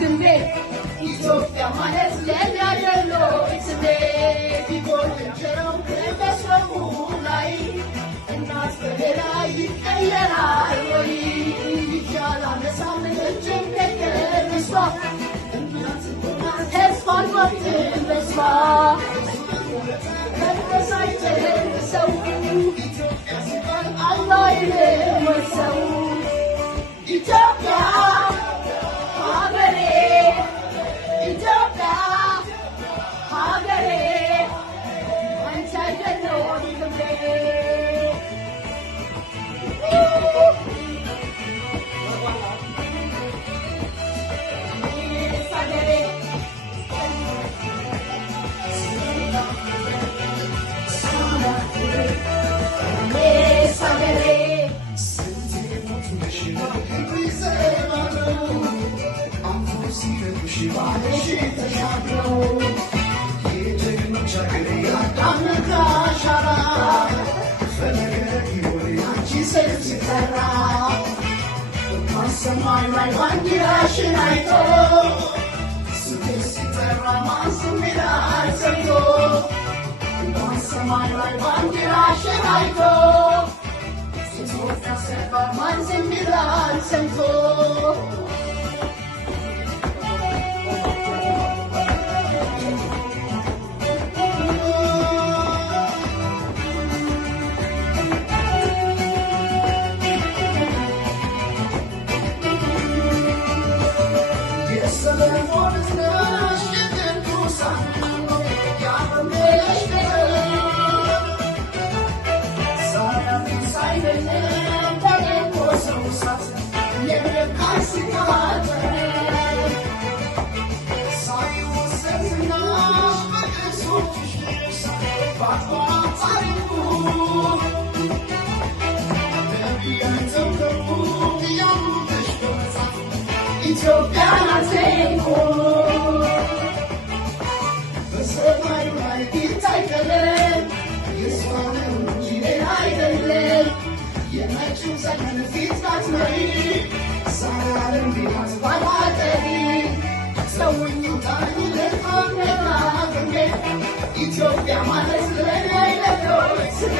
ግንቤ ኢትዮጵያ ማለት ለእኔ አይደለች ስሜ ቢጎል እንጀራው ከመስረቁ ላይ እናት በሌላ ይቀየራል ወይ ይቻላል ሳምንት እንደቀርሷ እናት ተስፋን ወጥን በስፋ ከበሳይተን ሰው ኢትዮጵያ ሲባል አላህ ይመሰው ኢትዮጵያ ሀገሬ ኢትዮጵያ ሀገሬ አንቺ አይደለሁም ክብሬ Someone like one direction I go. So this is the romance of me that I go. Someone like one direction I go. So this is the romance of me that I go. Ethiopia nasenko በሰማይ ላይ ይታይከለን የስዋነው ጂኔን አይደለም የመጪው ዘመን ፊት ናት መሪ ሳራለም ቢማት ባላጠሪ ሰውኝ ታኝ ለካምና ግንቤ ኢትዮጵያ ማለት ለኔ አይደለም ስሜ